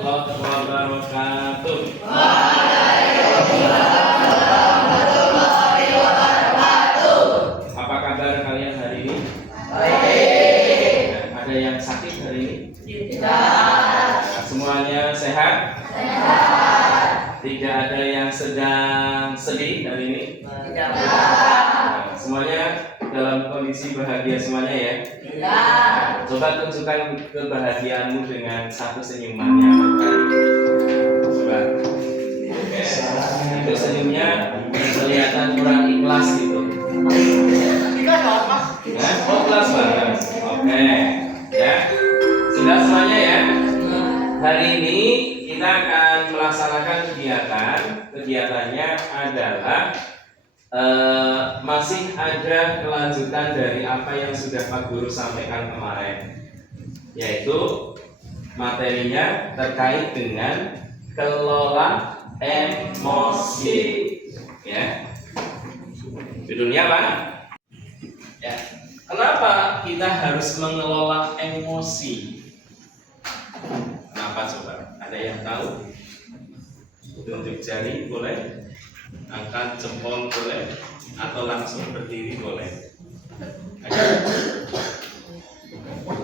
warahmatullahi wabarakatuh. Apa kabar kalian hari ini? Baik. Ada yang sakit hari ini? Tidak. Semuanya sehat? Sehat. Tidak ada yang sedang sedih hari ini? Tidak. Semuanya dalam kondisi bahagia semuanya ya? Iya. Coba tunjukkan kebahagiaanmu dengan satu senyuman yang baik. Coba. Oke. Itu senyumnya kelihatan kurang ikhlas gitu. Oh, ikhlas banget. Oke. Ya. Sudah semuanya ya? Hari ini kita akan melaksanakan kegiatan. Kegiatannya adalah masih ada kelanjutan dari apa yang sudah Pak Guru sampaikan kemarin, yaitu materinya terkait dengan kelola emosi. Ya, judulnya apa? Ya, kenapa kita harus mengelola emosi? Kenapa coba? Ada yang tahu? Tunjuk jari boleh. Angkat jempol boleh, atau langsung berdiri boleh.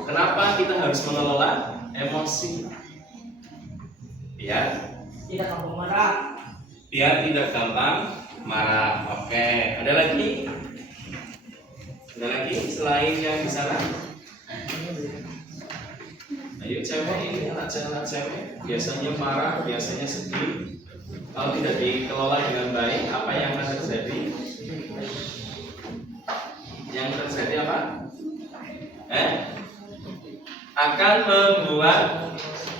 Kenapa kita harus mengelola emosi? Biar tidak gampang marah. Biar tidak gampang marah. Oke, ada lagi? Ada lagi selain yang di sana? Ayo cewek ini, anak cewek biasanya marah, biasanya sedih. Kalau tidak dikelola dengan baik, apa yang akan terjadi? Yang terjadi apa? Akan membuat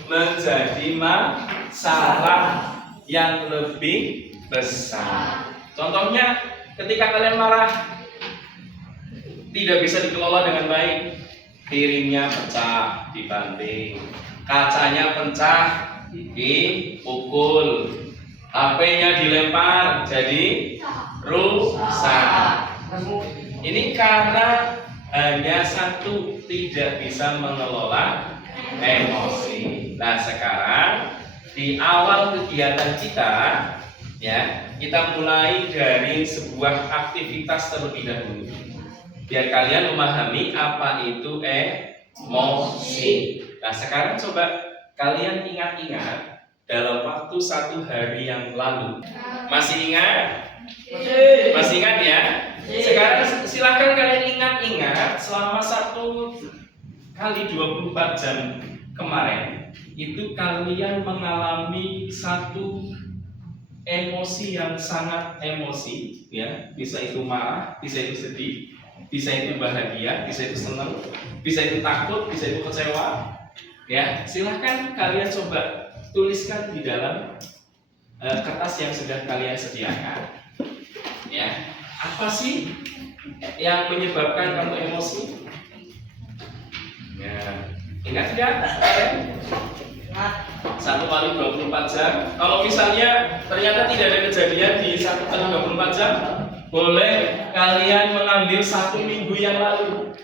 menjadi masalah yang lebih besar. Contohnya, ketika kalian marah, tidak bisa dikelola dengan baik, piringnya pecah, dibanting, kacanya pecah, dipukul, HP-nya dilempar jadi rusak. Ini karena hanya satu, tidak bisa mengelola emosi. Nah, sekarang di awal kegiatan kita, ya, kita mulai dari sebuah aktivitas terlebih dahulu, biar kalian memahami apa itu emosi. Nah, sekarang coba kalian ingat-ingat dalam waktu 1 hari yang lalu. Masih ingat? Masih ingat ya? Sekarang silakan kalian ingat-ingat selama 1 kali 24 jam kemarin itu kalian mengalami satu emosi yang sangat emosi, ya. Bisa itu marah, bisa itu sedih, bisa itu bahagia, bisa itu senang, bisa itu takut, bisa itu kecewa. Ya, silahkan kalian coba tuliskan di dalam kertas yang sudah kalian sediakan. Ya, apa sih yang menyebabkan kamu emosi? Ya, ingat tidak? 1 kali 24 jam. Kalau misalnya ternyata tidak ada kejadian di 1 kali 24 jam, boleh kalian mengambil 1 minggu yang lalu.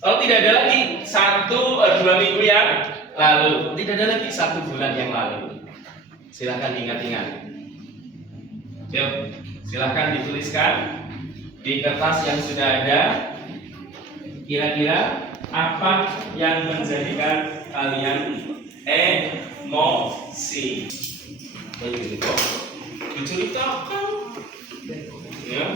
Kalau tidak ada lagi 2 minggu yang lalu, tidak ada lagi 1 bulan yang lalu. Silahkan ingat-ingat. Yuk, silahkan dituliskan di kertas yang sudah ada. Kira-kira apa yang menjadikan kalian emosi? Diceritakan. Ya.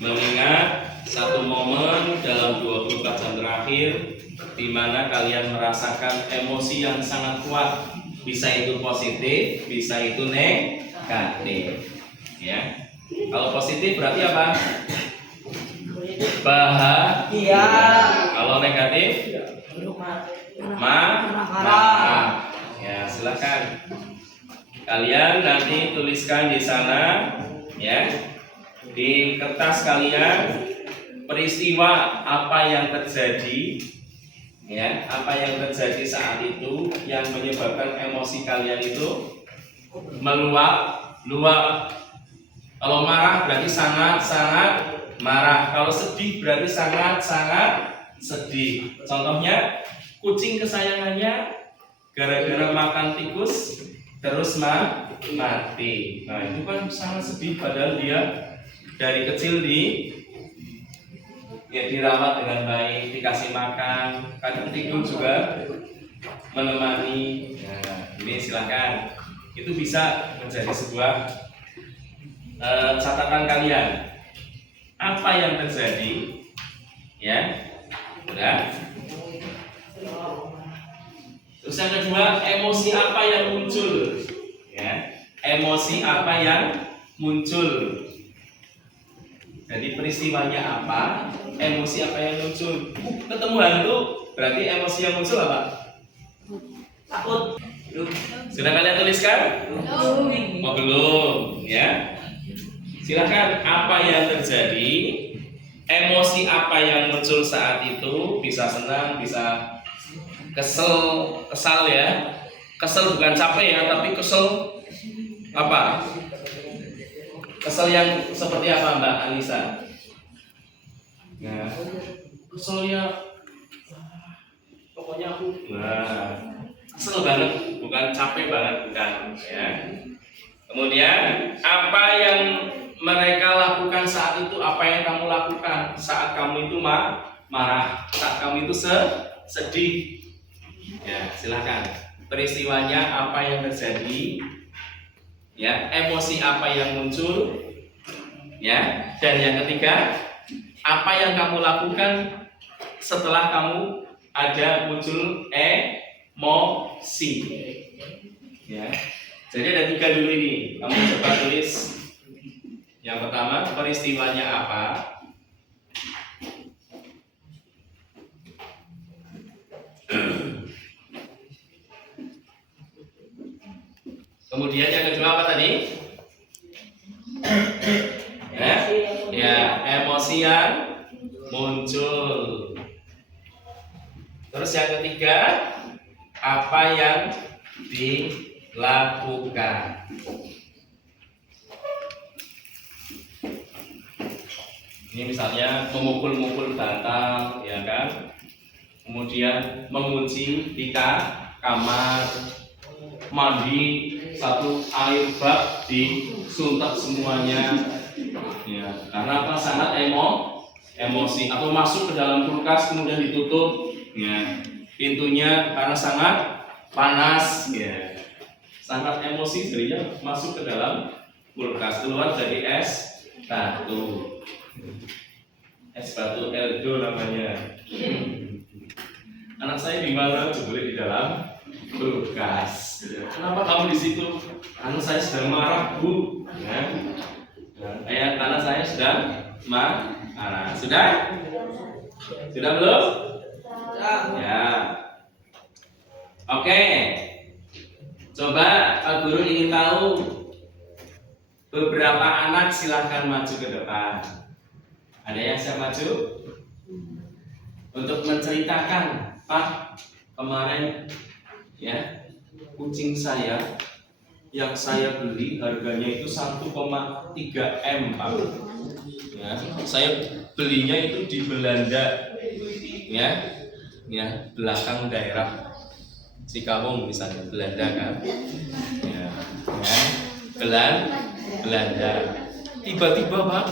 Mengingat satu momen dalam 24 jam terakhir di mana kalian merasakan emosi yang sangat kuat, bisa itu positif, bisa itu negatif. Ya. Kalau positif berarti apa? Bahagia. Kalau negatif? Marah. Ya, silakan. Kalian nanti tuliskan di sana, ya. Di kertas kalian peristiwa apa yang terjadi, ya, apa yang terjadi saat itu yang menyebabkan emosi kalian itu meluap. Kalau marah berarti sangat marah. Kalau sedih berarti sangat sedih. Contohnya kucing kesayangannya gara-gara makan tikus terus mati. Nah itu kan sangat sedih, padahal dia dari kecil dirawat dengan baik, dikasih makan, kadang tidur juga menemani. Nah, ini silakan, itu bisa menjadi sebuah catatan kalian. Apa yang terjadi? Ya, udah. Terus yang kedua, emosi apa yang muncul? Ya, emosi apa yang muncul? Jadi peristiwanya apa? Emosi apa yang muncul? Ketemu hantu, berarti emosi yang muncul apa? Takut. Sudah kalian tuliskan? Oh belum, ya. Silakan, apa yang terjadi? Emosi apa yang muncul saat itu? Bisa senang, bisa kesal ya. Kesel bukan capek ya, tapi kesel apa? Kesel yang seperti apa Mbak Anissa? Nah, kesel ya, pokoknya aku kesel banget, bukan capek banget, bukan ya. Kemudian apa yang mereka lakukan saat itu? Apa yang kamu lakukan saat kamu itu marah, saat kamu itu sedih? Ya, silakan. Peristiwanya apa yang terjadi? Ya, emosi apa yang muncul? Ya, dan yang ketiga, apa yang kamu lakukan setelah kamu ada muncul emosi? Ya, jadi ada 3 dulu ini. Kamu coba tulis. Yang pertama, peristiwanya apa? Kemudian yang kedua apa tadi? Ya, emosi yang muncul. Terus yang ketiga, apa yang dilakukan? Ini misalnya memukul-mukul batang, ya kan? Kemudian mengunci di kamar, mandi satu air bak disuntak semuanya, ya karena apa? Sangat emosi. Atau masuk ke dalam kulkas kemudian ditutup, ya pintunya karena sangat panas, ya sangat emosi jadinya masuk ke dalam kulkas, keluar jadi es batu Eldo namanya. Anak saya di mana? Jebule di dalam kulkas. Kenapa kamu di situ? Karena saya sedang marah, Bu. Ya, karena saya sedang marah. Sudah? Sudah belum? Ya. Oke. Coba Pak Guru ingin tahu beberapa anak, silahkan maju ke depan. Ada yang siap maju? Untuk menceritakan, Pak, kemarin ya kucing saya yang saya beli harganya itu 1,3 M, Pak. Ya, saya belinya itu di Belanda, ya belakang daerah Cikawung misalnya, Belanda kan, ya Belanda. Tiba-tiba Pak,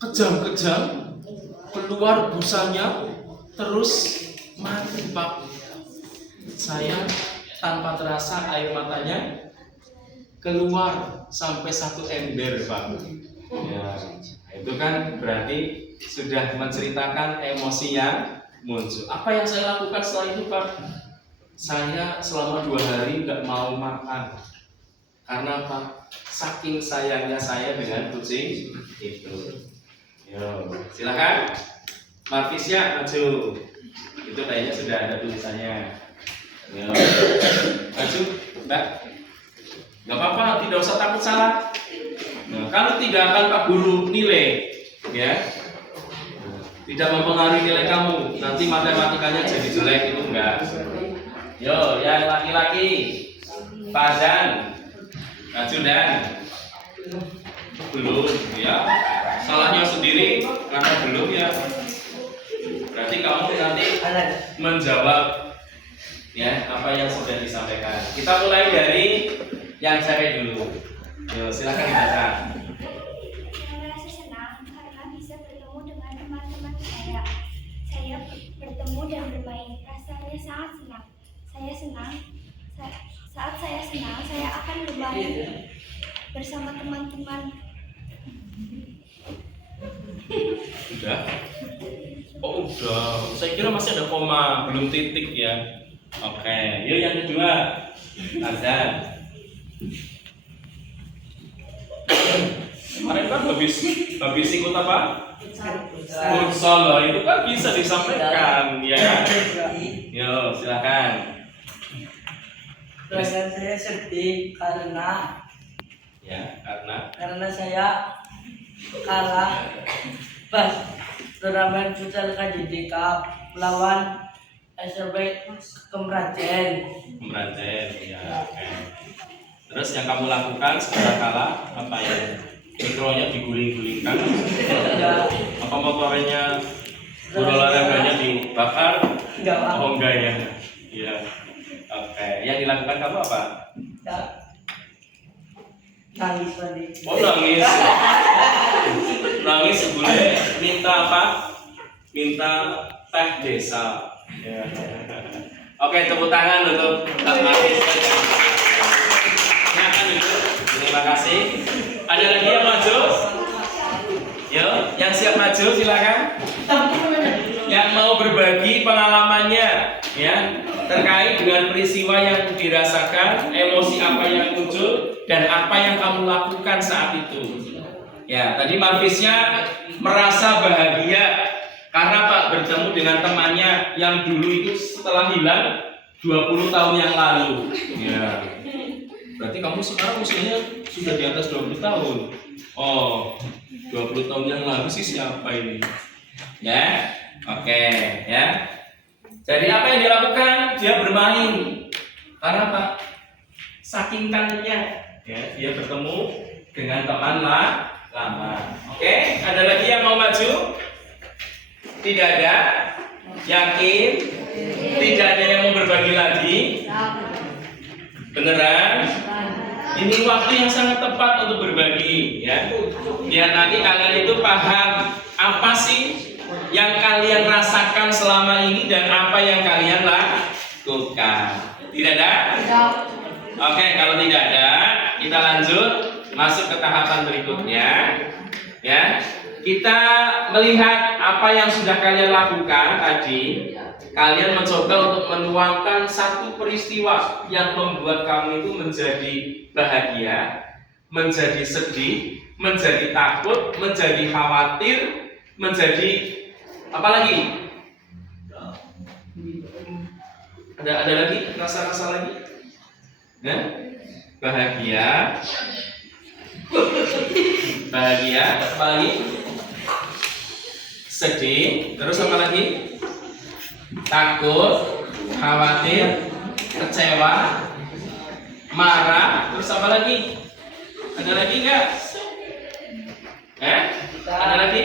kejam-kejam keluar busanya, terus mati Pak. Saya tanpa terasa air matanya keluar sampai 1 ember Pak. Ya, itu kan berarti sudah menceritakan emosi yang muncul. Apa yang saya lakukan setelah itu Pak? Saya selama 2 hari nggak mau makan. Karena apa? Saking sayangnya saya dengan kucing itu. Yo, silakan. Marvisya maju. Itu kayaknya sudah ada tulisannya. Yo, maju, Mbak. Nggak apa-apa, tidak usah takut salah. Nah, kalau tidak akan Pak Guru nilai, ya, tidak mempengaruhi nilai kamu. Nanti matematikanya jadi jelek, itu enggak. Yo, yang laki-laki, Pak Dan, maju Dan. Belum, ya. Salahnya sendiri karena belum ya. Berarti kamu nanti menjawab ya apa yang sudah disampaikan. Kita mulai dari yang cewek dulu. Yo, silakan dibaca. Merasa senang karena bisa bertemu dengan teman-teman saya. Saya bertemu dan bermain. Rasanya sangat senang. Saat saya senang, saya akan bermain bersama teman-teman. Udah? Oh udah. Saya kira masih ada koma, belum titik ya. Oke. Yuk yang kedua. Azan. Kemarin kan habis ikut apa? Futsal loh, itu kan bisa disampaikan ya kan? Yo silakan. Perasaan saya sedih karena saya kalah pas turnamen futsal KJD Cup melawan SRB Kemerajen. Ya. Oke. Terus yang kamu lakukan setelah kalah apa ya? Mikronya diguling-gulingkan? Apa motornya, bola olahraganya dibakar? Oh enggak ya? Iya. Oke. Yang dilakukan kamu apa? Nangis tadi. Oh nangis. Nangis boleh minta apa? Minta teh desa. Ya. Oke, tepuk tangan untuk Kak Nangis. Nah, kan itu. Terima kasih. Ada lagi yang maju? Yo, yang siap maju silakan. Yang mau berbagi pengalamannya, ya, terkait dengan peristiwa yang dirasakan, emosi apa yang muncul, dan apa yang kamu lakukan saat itu. Ya, tadi Marvisnya merasa bahagia karena Pak bertemu dengan temannya yang dulu itu setelah hilang 20 tahun yang lalu. Ya. Berarti kamu sekarang usianya sudah di atas 20 tahun. Oh, 20 tahun yang lalu sih siapa ini? Ya. Oke, ya. Jadi apa yang dilakukan? Dia bermain. Karena Pak saking kangennya, ya, dia bertemu dengan teman lama. Oke, ada lagi yang mau maju? Tidak ada? Yakin? Tidak ada yang mau berbagi lagi? Beneran? Ini waktu yang sangat tepat untuk berbagi, ya. Biar nanti kalian itu paham apa sih yang kalian rasakan selama ini dan apa yang kalian lakukan. Tidak ada? Oke, kalau tidak ada, kita lanjut masuk ke tahapan berikutnya. Ya, kita melihat apa yang sudah kalian lakukan tadi. Kalian mencoba untuk menuangkan satu peristiwa yang membuat kamu itu menjadi bahagia, menjadi sedih, menjadi takut, menjadi khawatir, menjadi apa lagi? Ada lagi rasa-rasa lagi? Nah, bahagia, apa lagi? Sedih, terus apa lagi? Takut, khawatir, kecewa, marah, terus apa lagi? Ada lagi nggak? Ada lagi?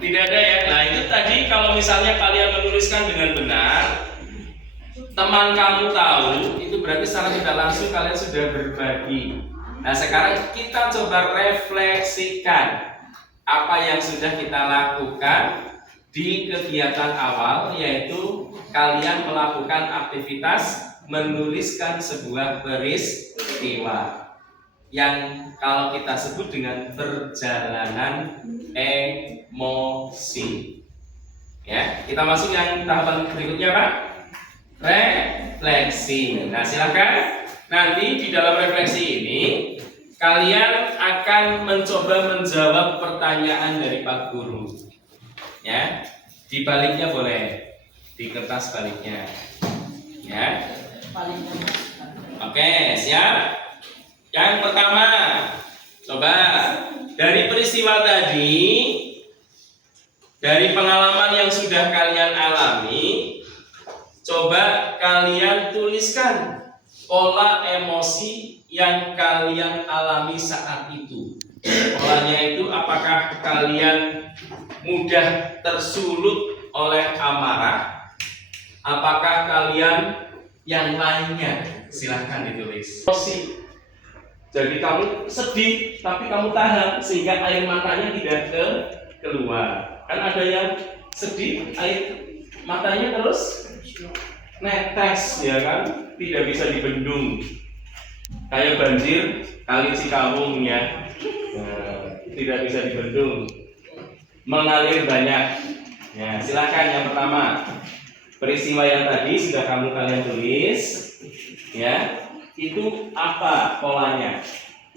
Tidak ada ya. Nah itu tadi kalau misalnya kalian menuliskan dengan benar, teman kamu tahu, itu berarti secara tidak langsung kalian sudah berbagi. Nah sekarang kita coba refleksikan apa yang sudah kita lakukan di kegiatan awal, yaitu kalian melakukan aktivitas menuliskan sebuah peristiwa yang kalau kita sebut dengan perjalanan emosi. Ya, kita masuk yang tahapan berikutnya, Pak. Refleksi. Nah, silakan nanti di dalam refleksi ini kalian akan mencoba menjawab pertanyaan dari Pak Guru. Ya, di baliknya boleh, di kertas baliknya. Ya. Oke, siap. Yang pertama, coba dari peristiwa tadi, dari pengalaman yang sudah kalian alami, coba kalian tuliskan pola emosi yang kalian alami saat itu. Polanya itu apakah kalian mudah tersulut oleh amarah? Apakah kalian yang lainnya? Silahkan ditulis. Emosi. Jadi kamu sedih, tapi kamu tahan sehingga air matanya tidak keluar. Kan ada yang sedih, air matanya terus netes, ya kan? Tidak bisa dibendung. Kayak banjir kali Cikawung ya, tidak bisa dibendung, mengalir banyak. Ya, silakan yang pertama. Peristiwa yang tadi sudah kalian tulis, ya. Itu apa polanya?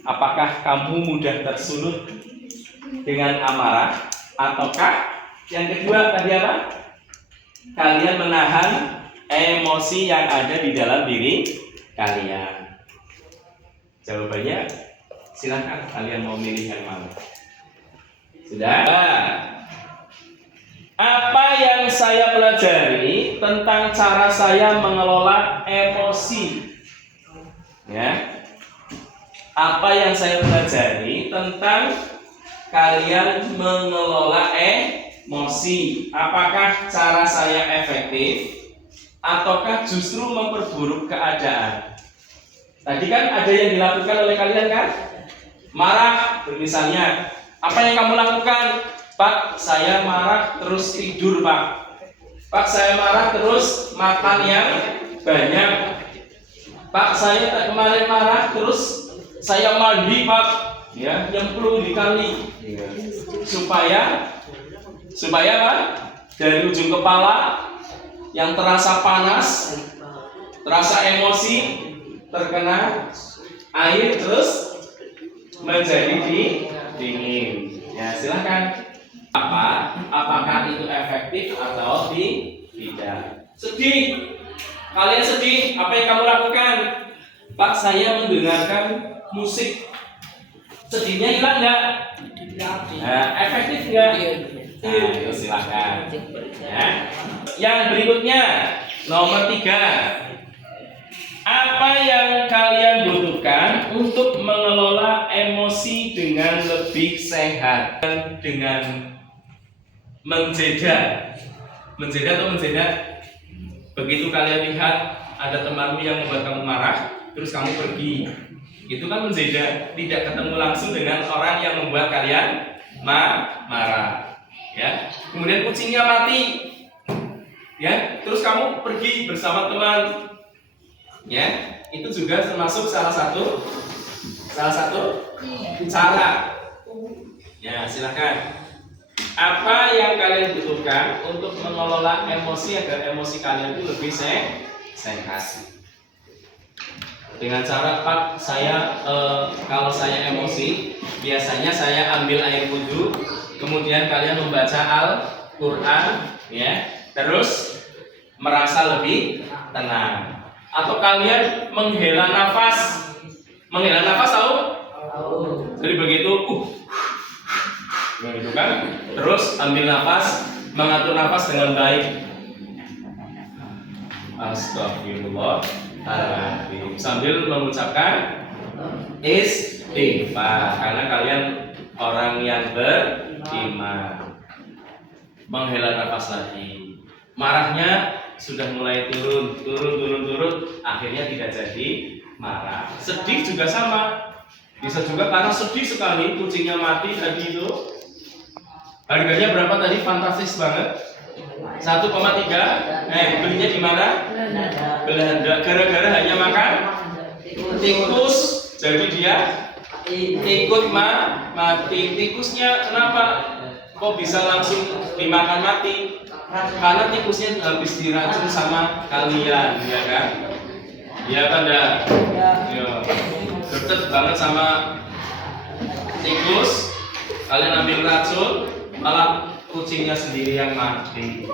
Apakah kamu mudah tersulut dengan amarah, ataukah yang kedua tadi apa? Kalian menahan emosi yang ada di dalam diri kalian. Jawabannya silahkan, kalian mau milih yang mana? Sudah? Apa yang saya pelajari tentang cara saya mengelola emosi? Ya. Apa yang saya pelajari tentang kalian mengelola emosi? Apakah cara saya efektif ataukah justru memperburuk keadaan? Tadi kan ada yang dilakukan oleh kalian kan? Marah, misalnya. Apa yang kamu lakukan? Pak, saya marah terus tidur, Pak. Pak, saya marah terus makan yang banyak. Pak, saya kemarin marah terus saya mandi, Pak. Ya, nyemplung di kali. Supaya apa? Dari ujung kepala yang terasa panas, terasa emosi, terkena air terus menjadi dingin. Ya, silakan. Apakah itu efektif atau tidak? Sedih. Kalian sedih, apa yang kamu lakukan? Pak, saya mendengarkan musik. Sedihnya hilang nggak? Nah, efektif nggak? Nah, itu silakan. Ya. Yang berikutnya, nomor 3. Apa yang kalian butuhkan untuk mengelola emosi dengan lebih sehat dan dengan menjeda atau menjeda? Begitu kalian lihat ada temanmu yang membuat kamu marah, terus kamu pergi, itu kan menjeda, tidak ketemu langsung dengan orang yang membuat kalian marah. Ya, kemudian kucingnya mati, ya, terus kamu pergi bersama teman. Ya, itu juga termasuk salah satu cara. Ya, silakan. Apa yang kalian butuhkan untuk mengelola emosi agar emosi kalian itu lebih sehat? Dengan cara, Pak, saya kalau saya emosi, biasanya saya ambil air wudhu, kemudian kalian membaca Al-Quran, ya, terus merasa lebih tenang. Atau kalian menghela nafas. Menghela nafas tahu? Jadi begitu, begitu kan? Terus ambil nafas, mengatur nafas dengan baik. Astagfirullahaladzim. Sambil mengucapkan istighfar, karena kalian orang yang beriman. Menghela nafas lagi. Marahnya sudah mulai turun, akhirnya tidak jadi marah. Sedih juga sama, bisa juga karena sedih sekali kucingnya mati tadi itu. Harganya berapa tadi? Fantastis banget. 1,3. Belinya di mana? Belanda. Gara-gara hanya makan tikus, jadi dia ikut mati. Tikusnya kenapa kok bisa langsung dimakan mati? Karena tikusnya habis diracun sama kalian, ya kan? Ya kan, dah. Ya. Deket banget sama tikus, kalian ambil racun, malah kucingnya sendiri yang mati.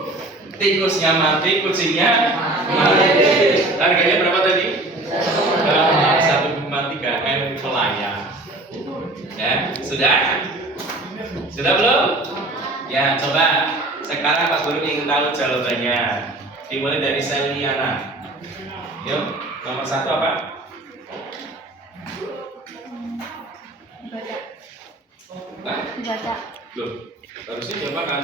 Tikusnya mati, kucingnya mati. Harganya berapa tadi? 1,3 M pelayang. Ya, sudah? Sudah belum? Ya, coba. Sekarang Pak Guru ingin tahu jawabannya. Dimulai dari Seliana. Yuk, nomor 1 apa? Baca. Loh, Harusnya diapakan?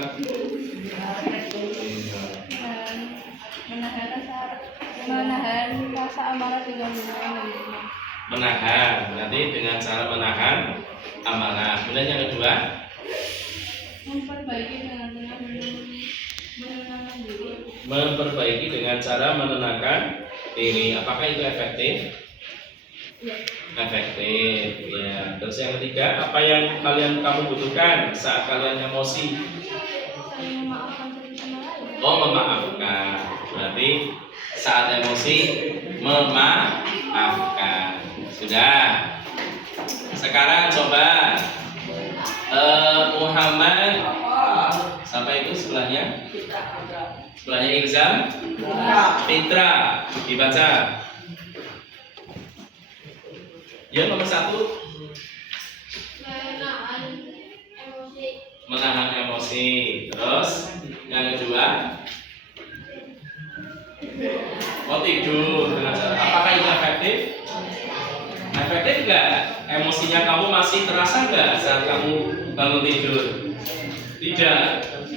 Menahan rasa amarah dengan Menahan, nanti dengan cara menahan amarah. Kemudian yang kedua, memperbaiki dengan menenangkan diri. memperbaiki dengan cara menenangkan diri. Apakah itu efektif? Ya. Efektif, ya. Terus yang ketiga, apa yang kamu butuhkan saat kalian emosi? Saling memaafkan satu sama lain. Oh, memaafkan. Berarti saat emosi memaafkan. Sudah. Sekarang coba Muhammad. Siapa itu sebelahnya? Sebelahnya Ilzam. Fitra. Dibaca. Ya, nomor 1. Menahan emosi. Menahan emosi. Terus yang kedua, oh, tidur dengan cara. Apakah itu efektif? Efektif nggak? Emosinya kamu masih terasa nggak saat kamu bangun tidur? Tidak.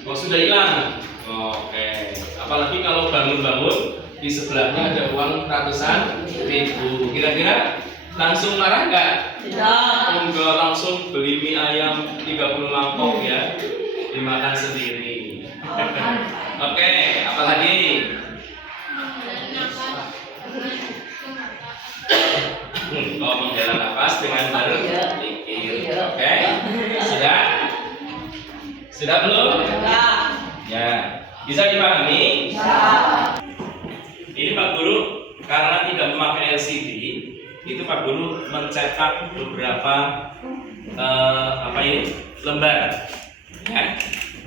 Oh, sudah hilang. Oke. Apalagi kalau bangun-bangun di sebelahnya ada uang ratusan ribu. Kira-kira langsung marah nggak? Tidak. Enggak, langsung beli mie ayam 30 mangkok ya, dimakan sendiri. Oke, apalagi? Oh, menghela nafas dengan berpikir. Oke, sudah? Sudah belum? Ya, bisa dipahami? Ini Pak Guru, karena tidak memakai LCD, itu Pak Guru mencetak beberapa lembar, ya,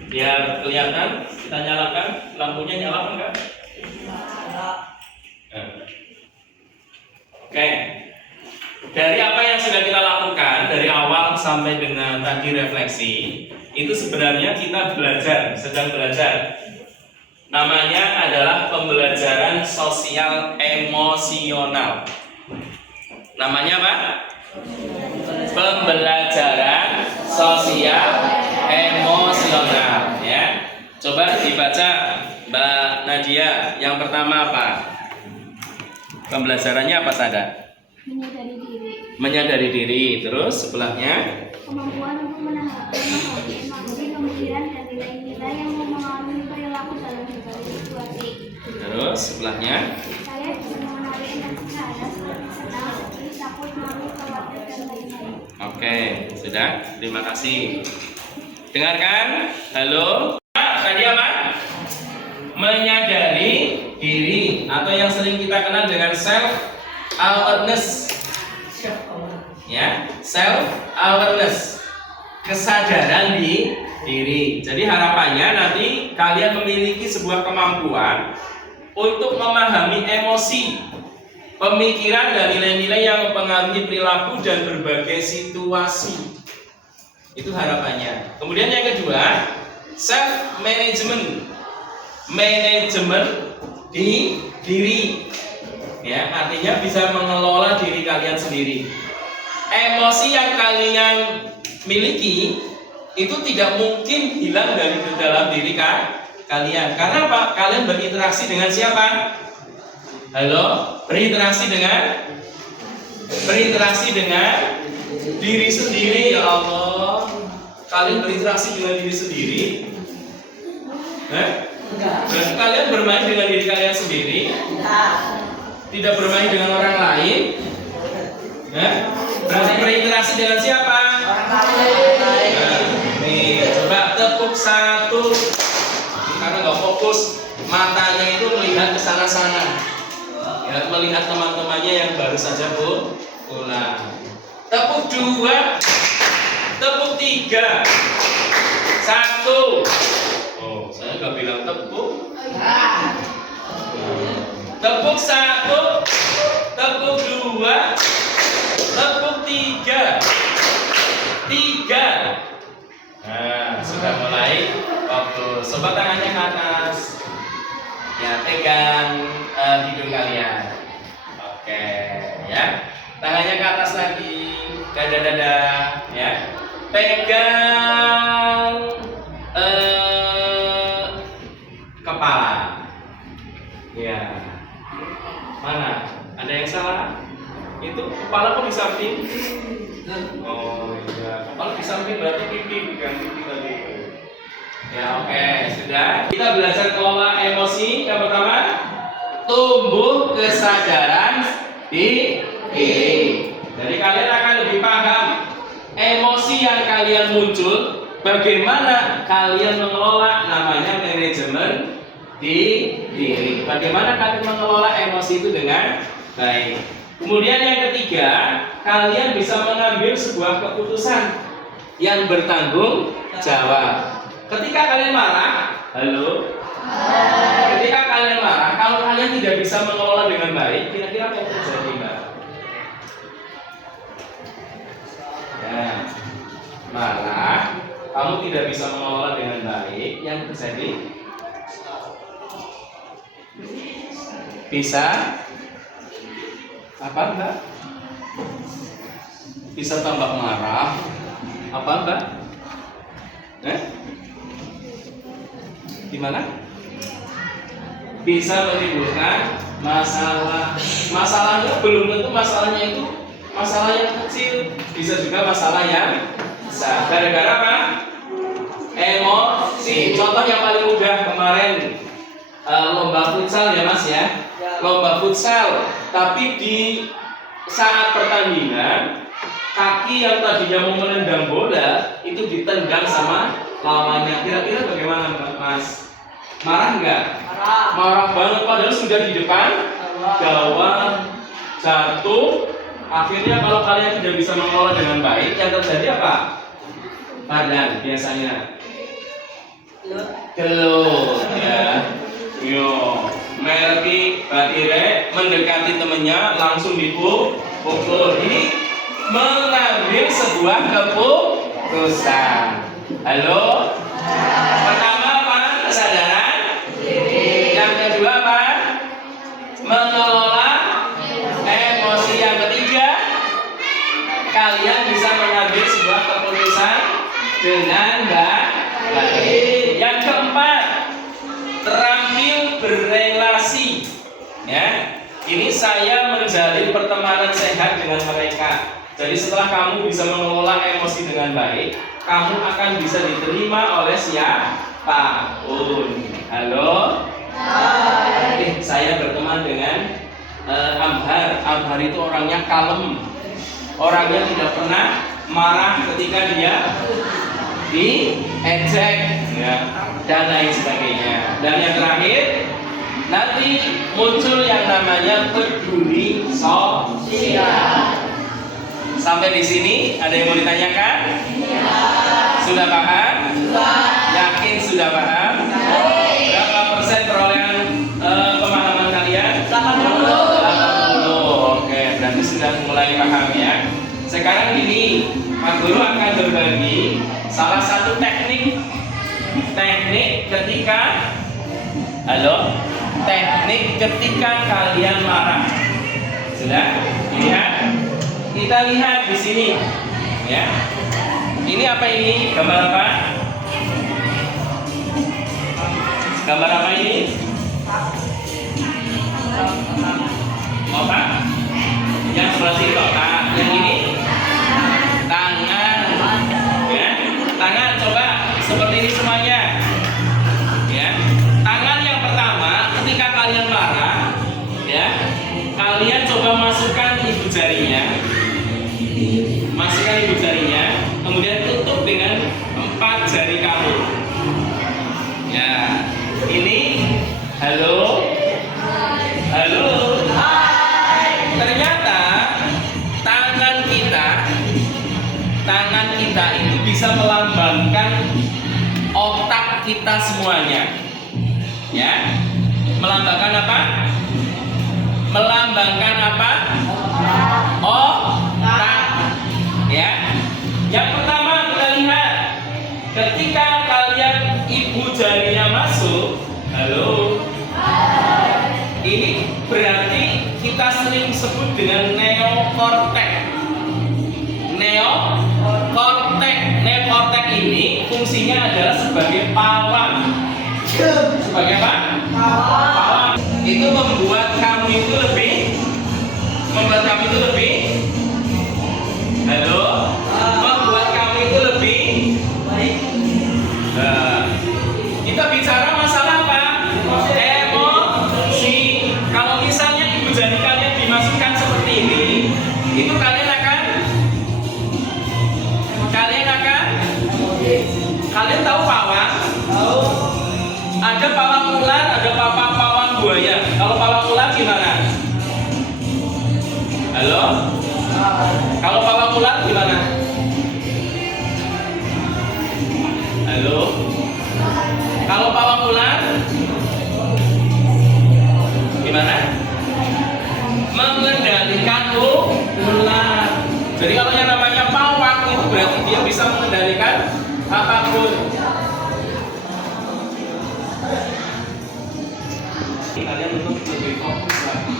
biar kelihatan. Kita nyalakan lampunya, nyala apa enggak? Oke. Dari apa yang sudah kita lakukan dari awal sampai dengan tadi refleksi, itu sebenarnya kita sedang belajar. Namanya adalah pembelajaran sosial emosional. Namanya apa? Pembelajaran sosial emosional, ya. Coba dibaca Mbak Nadia. Yang pertama apa? Pembelajarannya apa saja? Menyadari diri. Menyadari diri. Terus sebelahnya? Kemampuan untuk memahami pemikiran dan nilai-nilai yang mempengaruhi perilaku dalam berbagai situasi. Terus sebelahnya? Saya bisa mengenali emosi saya seperti senang, sedih, takut, malu, khawatir, dan lain-lain. Oke, sudah. Terima kasih. Dengarkan. Halo. Tadi apa? Menyadari diri atau yang sering kita kenal dengan self awareness. Ya, self awareness. Kesadaran di diri. Jadi harapannya nanti kalian memiliki sebuah kemampuan untuk memahami emosi, pemikiran dan nilai-nilai yang mempengaruhi perilaku dan berbagai situasi. Itu harapannya. Kemudian yang kedua, self management. Manajemen di diri. Ya, artinya bisa mengelola diri kalian sendiri. Emosi yang kalian miliki itu tidak mungkin hilang dari dalam diri kalian. Karena apa? Kalian berinteraksi dengan siapa? Halo? Berinteraksi dengan diri sendiri, ya Allah. Kalian berinteraksi dengan diri sendiri? Berarti kalian bermain dengan diri kalian sendiri? Tidak bermain dengan orang lain? Berarti berinteraksi dengan siapa? Nih, coba tepuk satu. Karena nggak fokus, matanya itu melihat ke sana-sana. Ya, melihat teman-temannya yang baru saja pulang. Tepuk 2, tepuk 3, 1. Oh, saya nggak bilang tepuk. Tepuk 1, tepuk 2, tepuk 3. Nah, sudah mulai fokus. Coba tangannya ke atas. Ya, pegang hidung kalian. Oke, ya. Tangannya ke atas lagi. Dada, ya. Pegang Ya. Mana? Ada yang salah? Itu kepala kok di samping? Oh iya, kepala di samping berarti pipi, bukan pipi tadi. Ya oke, sudah. Kita belajar kelola emosi. Yang pertama, tumbuh kesadaran diri. Jadi kalian akan lebih paham emosi yang kalian muncul, bagaimana kalian mengelola, namanya manajemen diri. Bagaimana kalian mengelola emosi itu dengan baik. Kemudian yang ketiga, kalian bisa mengambil sebuah keputusan yang bertanggung jawab. Ketika kalian marah, halo? Ketika kalian marah, kalau kalian tidak bisa mengelola dengan baik, kira-kira apa yang terjadi, Mbak? Ya, marah, kamu tidak bisa mengelola dengan baik, yang terjadi bisa apa, Mbak? Bisa tambah marah, apa, Mbak? Gimana? Bisa menimbulkan masalah. Masalahnya belum tentu masalahnya itu masalah yang kecil, bisa juga masalah yang besar. Gara-gara apa? Emosi. Contoh yang paling mudah kemarin lomba futsal ya Mas ya. Lomba futsal, tapi di saat pertandingan kaki yang tadinya mau menendang bola itu ditendang sama lawannya. Kira-kira bagaimana Mas? Marah nggak? Marah banget, padahal sudah di depan gawang, jatuh. Akhirnya kalau kalian tidak bisa mengelola dengan baik, yang terjadi apa? Padahal biasanya gelut ya. Yo, Melki Batire mendekati temennya langsung dipukul. Ini mengambil sebuah keputusan. Halo? Pertama apa? Kesadaran diri. Yang kedua apa? Mengelola emosi. Yang ketiga, kalian bisa mengambil sebuah keputusan dengan baik. Yang keempat, terampil berrelasi. Ya, ini saya menjalin pertemanan sehat dengan mereka. Jadi setelah kamu bisa mengelola emosi dengan baik, kamu akan bisa diterima oleh siapapun. Halo? Saya berteman dengan Amhar. Amhar itu orangnya kalem, orangnya tidak pernah marah ketika dia diejek, ya, dan lain sebagainya. Dan yang terakhir, nanti muncul yang namanya peduli sosial. Sampai di sini ada yang mau ditanyakan? Sudah paham? Yakin sudah paham? Berapa persen perolehan pemahaman kalian? 80. Oke, berarti sudah mulai paham ya. Sekarang ini Pak Guru akan berbagi salah satu teknik ketika teknik ketika kalian marah. Sudah lihat? Kita lihat di sini, ya. Ini apa ini? Gambar apa? Gambar apa ini? Otak. Yang sebelah sini otak. Yang ini tangan. Ya, tangan. Coba seperti ini semuanya. Ya, tangan yang pertama ketika kalian marah, ya, kalian coba masukkan ibu jarinya. Masukkan ibu jarinya, kemudian tutup dengan 4 jari kamu. Ya, ini halo, halo. Ternyata tangan kita itu bisa melambangkan otak kita semuanya. Ya, melambangkan apa? Melambangkan apa? Otak. Ya. Yang pertama kita lihat, ketika kalian ibu jarinya masuk, halo. Ini berarti kita sering sebut dengan neokortek. Neokortek ini fungsinya adalah sebagai pawang. Sebagai apa? Pawang. Itu membuat kamu itu lebih halo, membuat kamu itu lebih baik. Nah, kita bicara masalah apa? Emosi. Kalau misalnya ibu jari kalian dimasukkan seperti ini, itu kalian tahu pawang? Tahu. Ada pawang ular, ada pawang buaya. Kalau pawang ular gimana? Halo? Kalau pawang ular gimana? Halo? Kalau pawang ular gimana? Mengendalikan ular. Jadi kalau yang namanya pawang itu berarti dia bisa mengendalikan apapun. Kalian untuk lebih fokus lagi.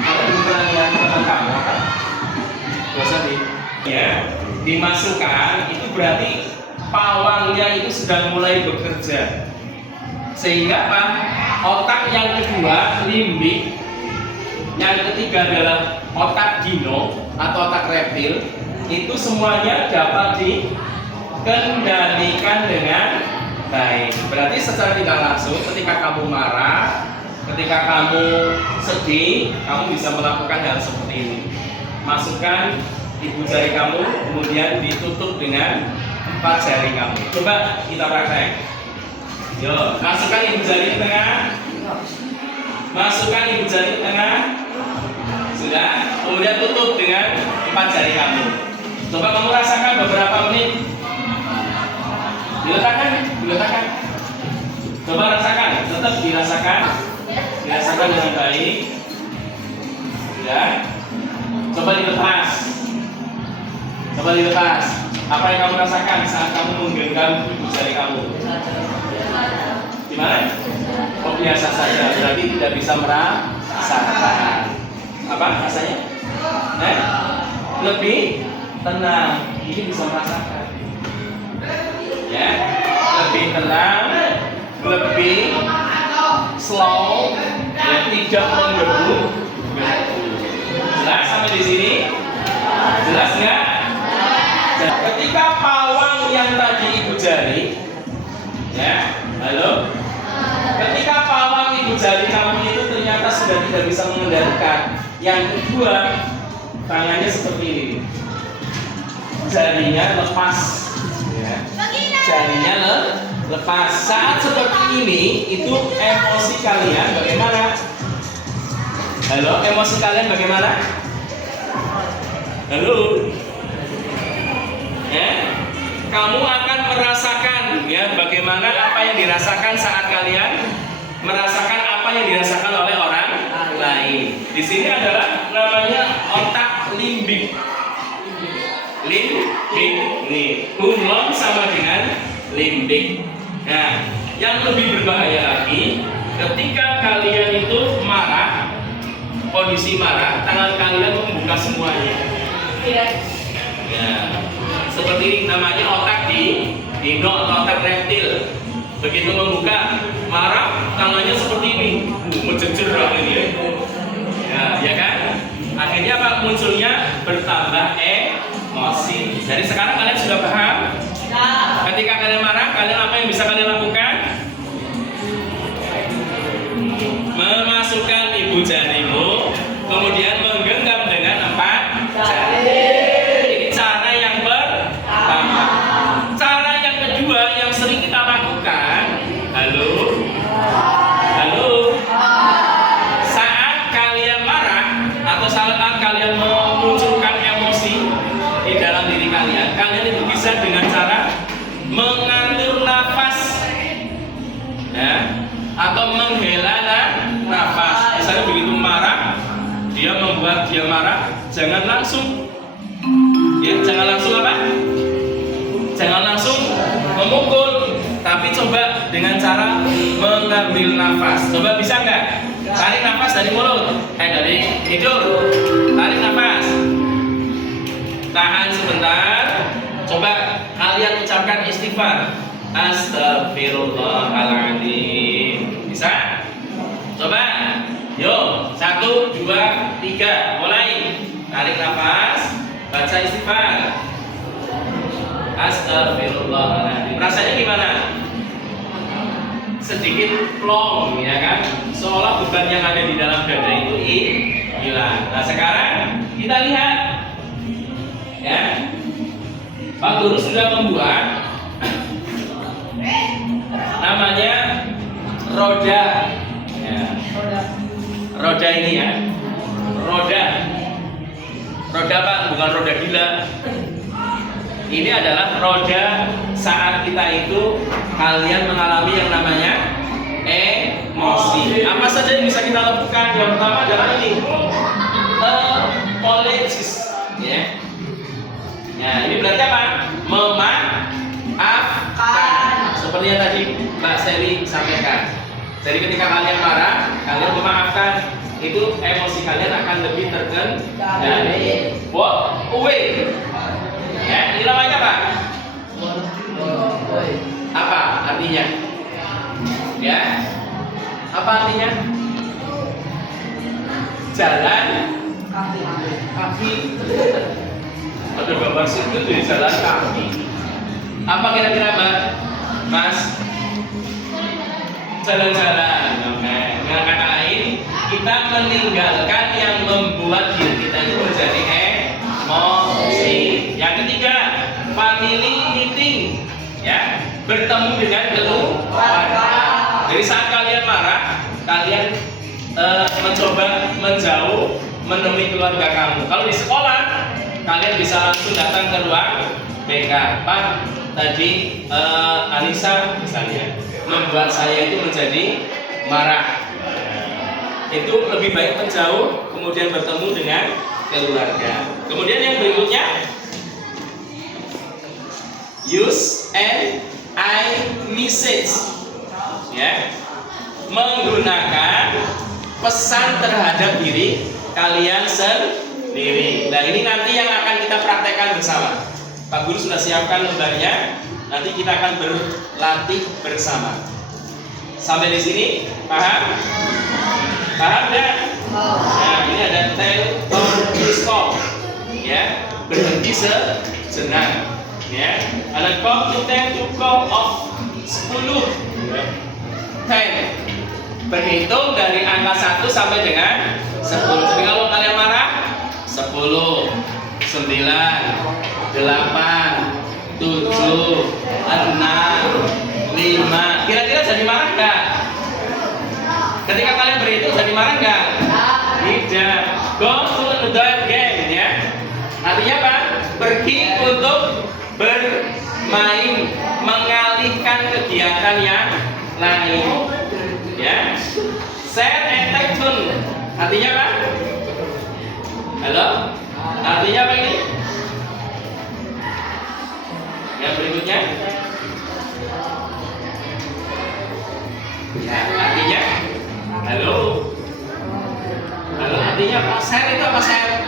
Kalau dengan teman kamu kan, bosan nih. Ya, dimasukkan itu berarti pawangnya itu sedang mulai bekerja. Sehingga apa? Otak yang kedua limbik, yang ketiga adalah otak dino atau otak reptil. Itu semuanya dapat dikendalikan dengan baik. Berarti secara tidak langsung ketika kamu marah, ketika kamu sedih, kamu bisa melakukan hal seperti ini. Masukkan ibu jari kamu, kemudian ditutup dengan 4 jari kamu. Coba kita praktek. Yo, masukkan ibu jari ke tengah. Masukkan ibu jari ke tengah. Sudah. Kemudian tutup dengan 4 jari kamu. Coba kamu rasakan beberapa menit. Diletakkan. Coba rasakan, tetap dirasakan dengan baik. Ya. Coba dilepas. Apa yang kamu rasakan saat kamu menggenggam ibu jari kamu? Gimana? Oh, biasa saja, berarti tidak bisa merasakan. Apa rasanya? Lebih tenang. Ini bisa merasakan. Ya, lebih tenang, lebih slow, dan tidak menggebu. Jelas sampai di sini? Jelas nggak? Ketika pawang yang tadi ibu jari, ya, halo. Ketika pawang ibu jari kamu itu ternyata sudah tidak bisa mengendalikan. Yang kedua, tangannya seperti ini, jarinya lepas. Ya. Jarinya lepas. Saat seperti ini, itu emosi kalian bagaimana? Halo, emosi kalian bagaimana? Halo. Ya, kamu akan merasakan ya bagaimana apa yang dirasakan saat kalian merasakan apa yang dirasakan oleh orang lain. Di sini adalah namanya otak limbik. Limbik nih, humor sama dengan limbik. Nah, yang lebih berbahaya lagi, ketika kalian itu marah, kondisi marah, tangan kalian membuka semuanya. Ya, seperti ini namanya otak dino atau otak reptil. Begitu membuka, marah, tangannya seperti ini, menjejer ini ya. Ya kan? Akhirnya apa? Munculnya bertambah emosi. Jadi sekarang kalian sudah paham? Ketika kalian marah, kalian apa yang bisa kalian lakukan? Memasukkan ibu jarimu, kemudian menggenggam dengan 4 jari. Ini cara yang pertama. Cara yang kedua yang sering kita lakukan, halo. Saat kalian marah atau saat kalian memunculkan emosi di dalam diri kalian, kalian itu bisa dengan cara mengatur nafas, ya, atau menghela nafas. Misalnya begitu marah, dia membuat dia marah, jangan langsung, ya, jangan langsung apa? Jangan langsung memukul, tapi coba dengan cara mengambil nafas. Coba bisa nggak? Tarik nafas dari mulut, dari hidung. Tarik nafas. Tahan sebentar. Coba kalian ucapkan istighfar. Astagfirullahaladzim. Bisa? Coba. 1, 2, 3. Mulai. Tarik nafas. Baca istighfar. Astagfirullahaladzim. Rasanya gimana? Sedikit plong, ya kan? Seolah beban yang ada di dalam dada itu hilang. Nah sekarang kita lihat, ya. Pak Guru sudah membuat namanya roda. Ya. Roda ini ya. Roda Pak, bukan roda gila. Ini adalah roda saat kita itu kalian mengalami yang namanya emosi. Apa saja yang bisa kita lakukan? Yang pertama adalah ini, apologies, ya. Nah, ini berarti apa? Memaafkan. Seperti yang tadi Mbak Seli sampaikan. Jadi ketika kalian marah, kalian memaafkan, itu emosi kalian akan lebih terkendali. Walk away. Ya, ini namanya apa? Apa artinya? Ya, apa artinya? Jalan kaki. Ada gambar situ di jalan kaki. Apa kira-kira Mas? Jalan-jalan. Oke. Dengan kata lain, kita meninggalkan yang membuat diri kita itu menjadi emosi. Yang ketiga, family meeting, ya, bertemu dengan keluarga. Jadi saat kalian marah, kalian mencoba menjauh, menemui keluarga kamu. Kalau di sekolah, kalian bisa langsung datang ke ruang BK. Pak, tadi Anissa misalnya membuat saya itu menjadi marah. Itu lebih baik menjauh, kemudian bertemu dengan keluarga. Kemudian yang berikutnya, use an I message, ya, menggunakan pesan terhadap diri kalian sendiri. Nah ini nanti yang akan kita praktekkan bersama. Pak Guru sudah siapkan lembarnya. Nanti kita akan berlatih bersama. Sampai di sini paham? Paham ya? Nah ini ada tell or stop, ya, berhenti sejenak, ya. Ada count to 10 to count of 10, 10. Berhitung dari angka 1 sampai dengan 10. Jadi kalau kalian marah, 10, 9, 8, 7, 6, 5. Kira-kira jadi marah nggak? Ketika kalian berhitung jadi marah nggak? Tidak. Go to another game, ya. Artinya apa? Pergi untuk bermain, mengalihkan kegiatan yang lain, ya. Set and take turn. Artinya apa? Halo? Artinya apa ini? Yang berikutnya? Ya, artinya? Halo? Halo, artinya apa? Share itu apa share?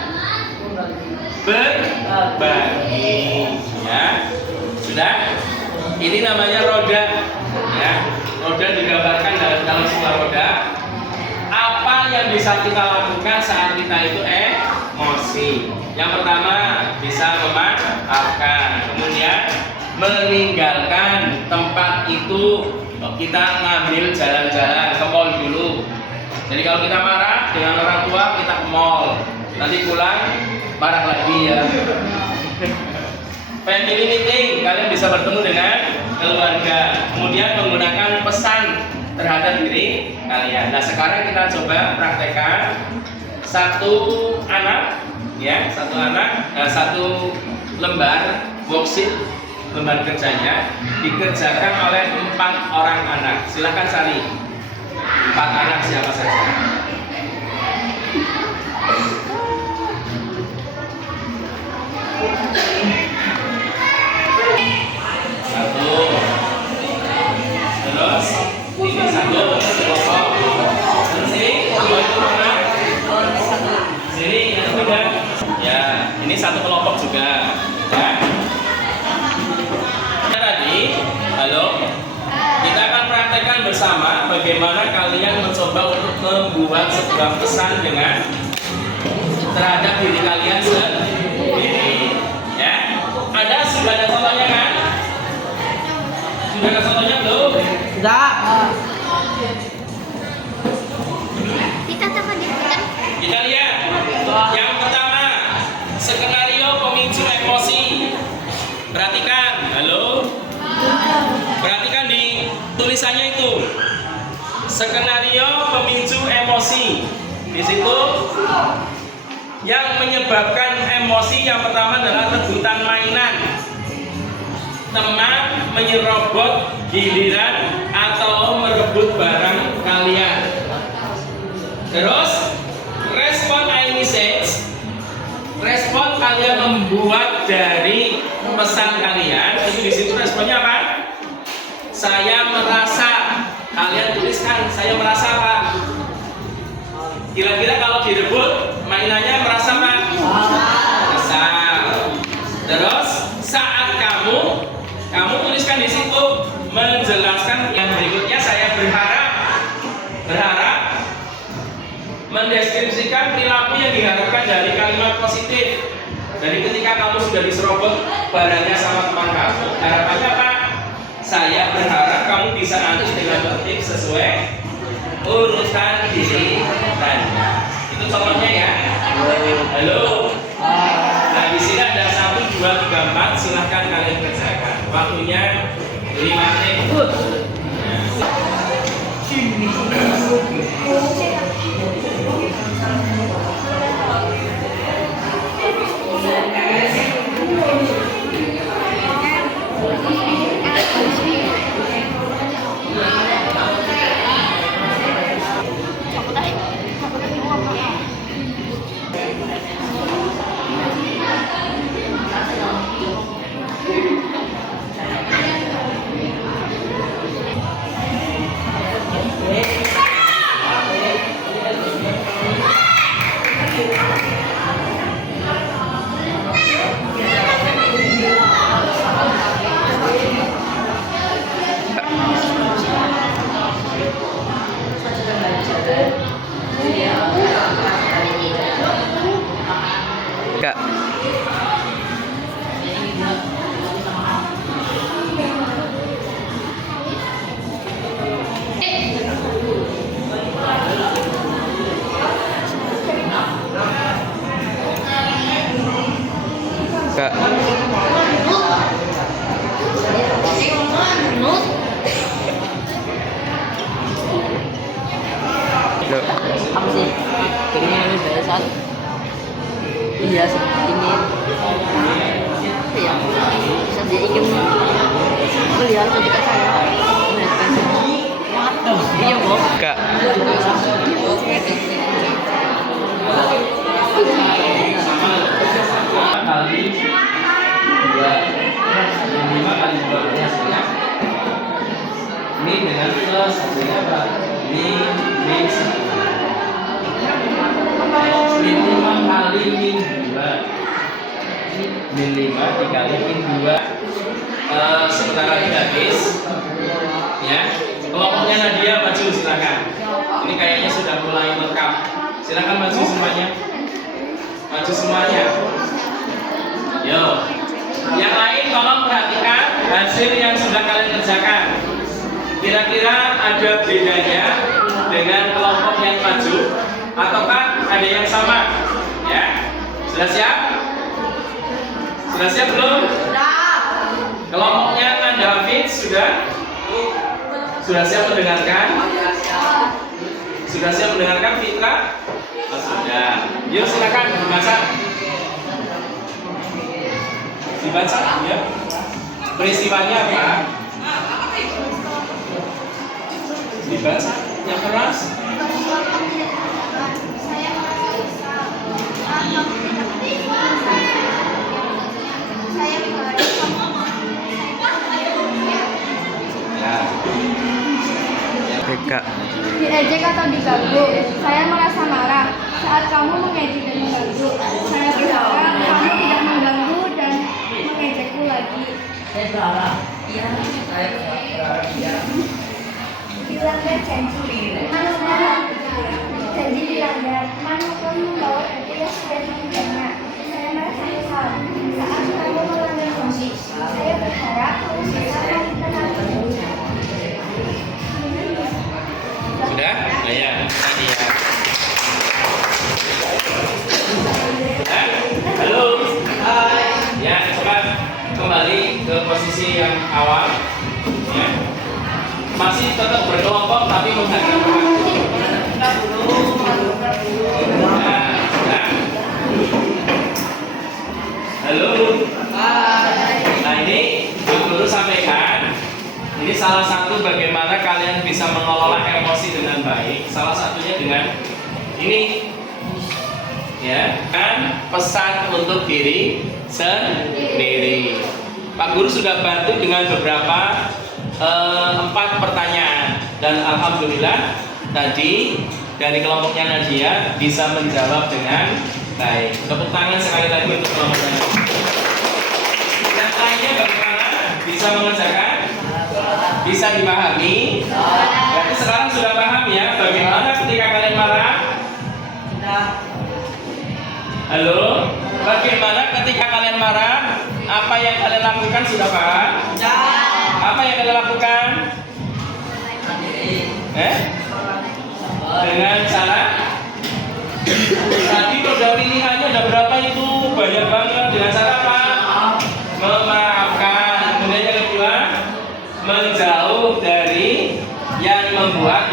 Berbagi, ya. Sudah? Ini namanya roda, ya. Roda digambarkan dalam sebuah roda. Apa yang bisa kita lakukan saat kita itu emosi? Yang pertama, bisa memaafkan. Kemudian meninggalkan tempat itu, kita ngambil jalan-jalan ke mall dulu. Jadi kalau kita marah dengan orang tua, kita ke mall. Nanti pulang marah lagi, ya. Family meeting, kalian bisa bertemu dengan keluarga. Kemudian menggunakan pesan terhadap diri kalian. Nah sekarang kita coba praktekkan satu anak, ya, satu lembar worksheet, lembar kerjanya dikerjakan oleh 4 orang anak. Silakan cari 4 anak siapa saja. Satu. Terus ini satu kelompok. Sini dua itu mana? Sini yang ketiga. Ya, ini satu kelompok juga. Ya. Tadi, halo. Kita akan praktekkan bersama bagaimana kalian mencoba untuk membuat sebuah pesan dengan terhadap diri kalian sendiri. Ya, sudah ada contohnya kan? Sudah ada contohnya belum? Sudah. Kita lihat yang pertama, skenario pemicu emosi. Perhatikan, halo. Perhatikan di tulisannya itu. Skenario pemicu emosi. Di situ yang menyebabkan emosi yang pertama adalah rebutan mainan. Teman menyerobot giliran atau merebut barang kalian. Terus respon I message, respon kalian membuat dari pesan kalian. Itu di situ responnya apa? Saya merasa. Kalian tuliskan saya merasa apa? Kira-kira kalau direbut mainannya merasa apa? Kesal. Terus saat kamu tuliskan di situ menjelaskan yang berikutnya. Saya berharap mendeskripsikan perilaku yang diharapkan dari kalimat positif. Jadi ketika kamu sudah diserobot barangnya sama teman kamu, harapannya apa? Saya berharap kamu bisa nanti dengan tertib sesuai urutan diri Anda. Itu contohnya ya. Halo. Nah di sini ada 1, 2, 3, 4. Silahkan kalian kerjakan. Waktunya 5 menit. Kak. Kak. Loh. Apa sih? Kayaknya ini dari saat iya ini ya bisa dia ingin melihat ketika saya iya bos Kak. Kali 2 5 kali 2 nya setengah. Ini dengan plus hasilnya apa? Min 1. Min 5 kali min 2. Min 5 dikali min 2. Sebentar lagi habis. Ya. Kelompoknya Nadia maju silakan. Ini kayaknya sudah mulai lengkap. Silakan maju semuanya. Maju semuanya. Yo. Yang lain tolong perhatikan hasil yang sudah kalian kerjakan. Kira-kira ada bedanya dengan kelompok yang maju ataukah ada yang sama? Ya. Sudah siap? Sudah siap belum? sudah Kelompoknya Nanda Hafid sudah? Sudah siap mendengarkan? Sudah siap mendengarkan Fitra? Oh, sudah. Yuk silakan dibaca. Dibaca ya. Peristiwanya apa? Dibaca yang keras. Kak. Diejek atau diganggu, saya merasa marah saat kamu mengejek dan mengganggu. Saya berharap kamu tidak mengganggu dan mengejekku lagi. saya berharap iya saya berharap iya Dilanggar janji. Janji dilanggar. teman maupun membawa buku yang sudah dibelinya. Saya merasa kesal saat kamu melanggar janji. Saya berharap kamu bisa melanjutkan hal ini. Sudah? Nah, ya, tadi ya. Sudah? Halo? Ya, coba kembali ke posisi yang awal. Ya. Masih tetap berkelompok tapi menghadap waktu. Nah, sudah. Halo? Nah, ini Pak Guru sampaikan. Ini salah satu bagaimana kalian bisa mengelola emosi dengan baik. Salah satunya dengan ini, ya, kan pesan untuk diri sendiri. Pak Guru sudah bantu dengan beberapa 4 pertanyaan dan alhamdulillah tadi dari kelompoknya Nadia bisa menjawab dengan baik. Tepuk tangan sekali lagi untuk kelompoknya. Yang lainnya bagaimana? Bisa mengerjakan? Bisa dipahami? Berarti sekarang sudah paham ya bagaimana ketika kalian marah? Halo? Bagaimana ketika kalian marah? Apa yang kalian lakukan sudah paham? Apa yang kalian lakukan? Dengan cara? Tadi roda pilihannya ada berapa itu? Banyak banget. Dengan cara apa? Memaafkan. Kemudian yang kedua, menjauh dari yang membuat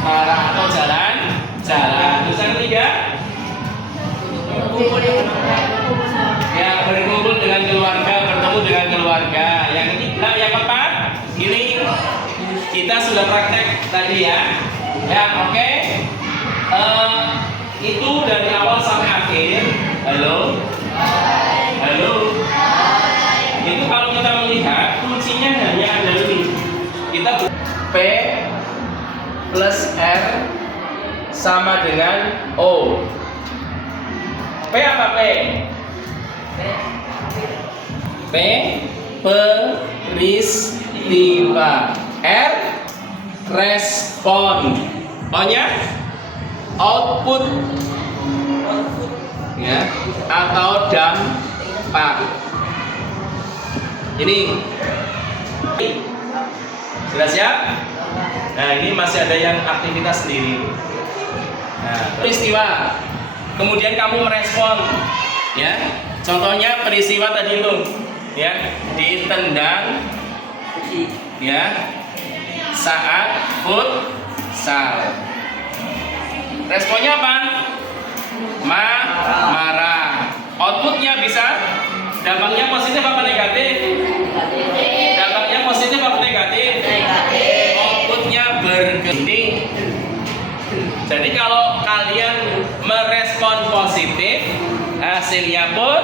marah atau jalan. Terus yang ketiga, ya berkumpul dengan keluarga, bertemu dengan keluarga. Yang ketiga, yang keempat, ini kita sudah praktek tadi ya. Ya, oke. Itu dari awal sampai akhir. Halo. Itu kalau kita melihat kuncinya hanya ada ini. Kita P plus R sama dengan O. P apa P? P peristiwa. R respon. O-nya output, ya, atau dampak. Ini sudah siap? Nah, ini masih ada yang aktivitas sendiri. Nah, peristiwa. Kemudian kamu merespon, ya. Contohnya peristiwa tadi itu, ya, ditendang, ya, saat futsal. Responnya apa? Marah. Outputnya bisa, dampaknya positif apa negatif? Dampaknya positif apa negatif? Outputnya bergeni. Jadi kalau kalian merespon positif, hasilnya pun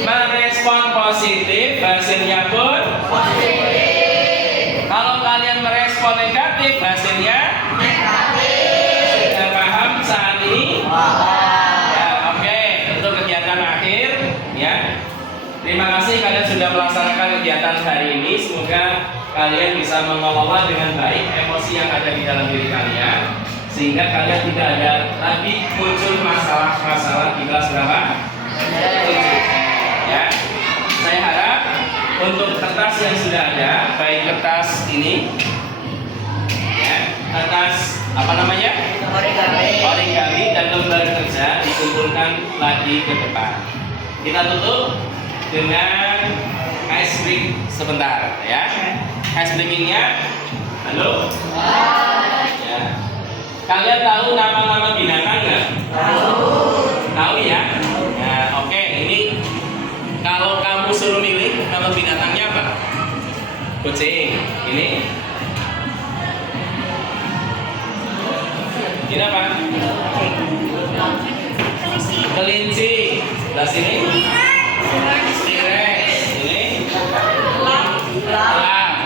merespon positif, hasilnya pun positif. Kalau kalian merespon negatif, hasilnya negatif. Sudah paham saat ini? Ya, oke. Untuk kegiatan akhir, ya. Terima kasih kalian sudah melaksanakan kegiatan hari ini. Semoga kalian bisa mengelola dengan baik emosi yang ada di dalam diri kalian, sehingga kalian tidak ada lagi muncul masalah-masalah di kelas berapa? 7. Ya. Saya harap untuk kertas yang sudah ada, baik kertas ini, ya, kertas apa namanya? Origami dan lembar kerja dikumpulkan lagi ke depan. Kita tutup dengan ice break sebentar, ya. Ice breakingnya, halo? Ya. Kalian tahu nama-nama binatang nggak? Tahu ya? Nah, oke. Ini kalau kamu suruh milih nama binatangnya apa? Kucing. Ini apa? Kelinci. Sebelah sini. T-Rex. Ini. Elang.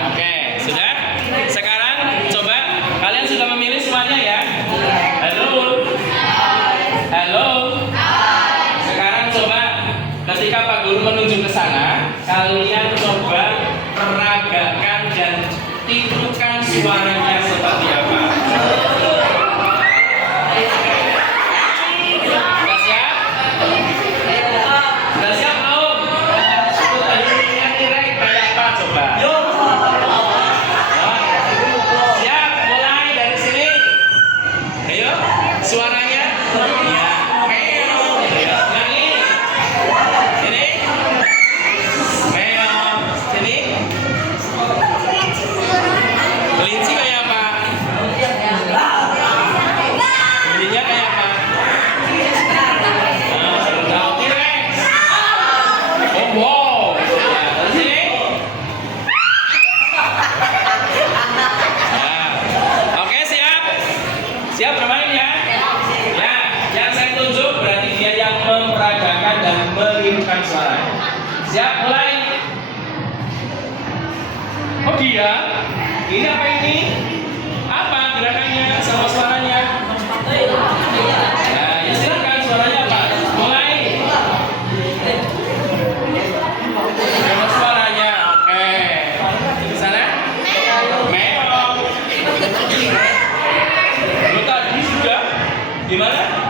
Oke, sudah? Sekarang coba kalian sudah memilih semuanya ya? Halo. Sekarang coba ketika Pak Guru menuju ke sana, kalian coba peragakan dan tirukan suaranya seperti apa. Suaranya? Ya. Meong. Ya. Ulangi. Sini. Meong. Sini. Kelinci kayak apa? Bunyinya kayak apa? Tahu T-Rex. Oh, wow. Ya, terus sini. Nah. Oke, siap. Siap bermain ya? Ya, yang saya tunjuk berarti dia yang memperagakan dan menirukan suara. Siap, mulai. Oh dia? Ini apa ini? Apa gerakannya sama suaranya? Nah, ya silakan suaranya apa? Mulai. Sama suaranya, oke. Di sana? Meong. Lu tadi sudah gimana?